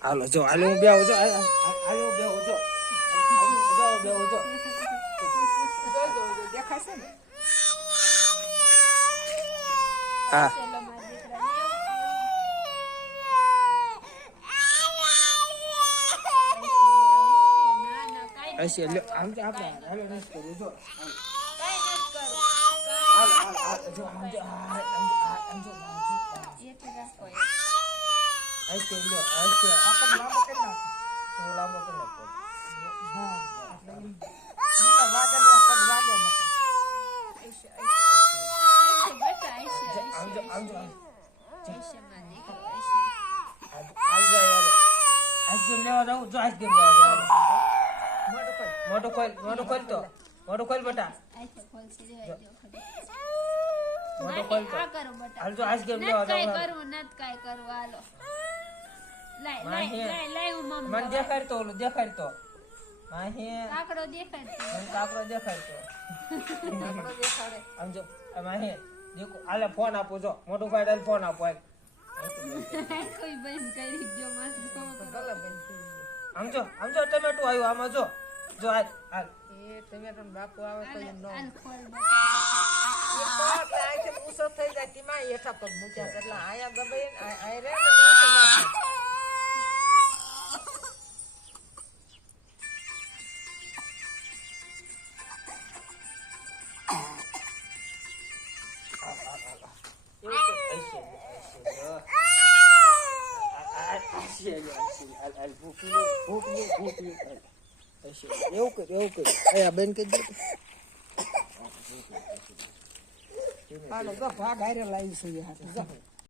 હાલો જો હાલો હું બેહું જો હાલો બેહું જો બેહું જો દેખાશે ને હા ऐसे लो हम तो आप हेलो नहीं करो जो हाल जो हम जो ऐसे लो ऐसे अपन लांबो करना तो लांबो करना पड़ हां बिना वागे ने अपन वागे न ऐसे बेटा ऐसे हम जो ऐसे माने ऐसे आज यार आइसक्रीम लेवा जाओ जो आइसक्रीम लेवा जाओ मोटो खोल बेटा ऐसे खोल से दे दो मोटो खोल आ करो बेटा हाल जो आइसक्रीम लेवा काय जाओ करू नत काय करू हालो લાય હું મમ્મી મને દેખાડતો ઓલું દેખાડતો માહી કાકડો દેખાડતો મને કાકડો દેખાડતો કાકડો દેખાડે આમ જો માહી દેખો આલે ફોન આપો જો મોટું ભાઈ આલે ફોન આપો આલે કોઈ બંધ કરી દો મારું ભલે બેન આમ જો ટમેટું આવ્યું આમાં જો હાલ એ ટમેટો બાપુ આવે તો એમ નો હાલ ખોલ એ તો એટલે આખે પૂછો થઈ જાય તીમાં એઠા પગ મૂક્યા એટલે આયા દબાઈ આય રે ને એવું કર અયા બેન કે હાલો તો ભાગ હારે લાવી છે યાર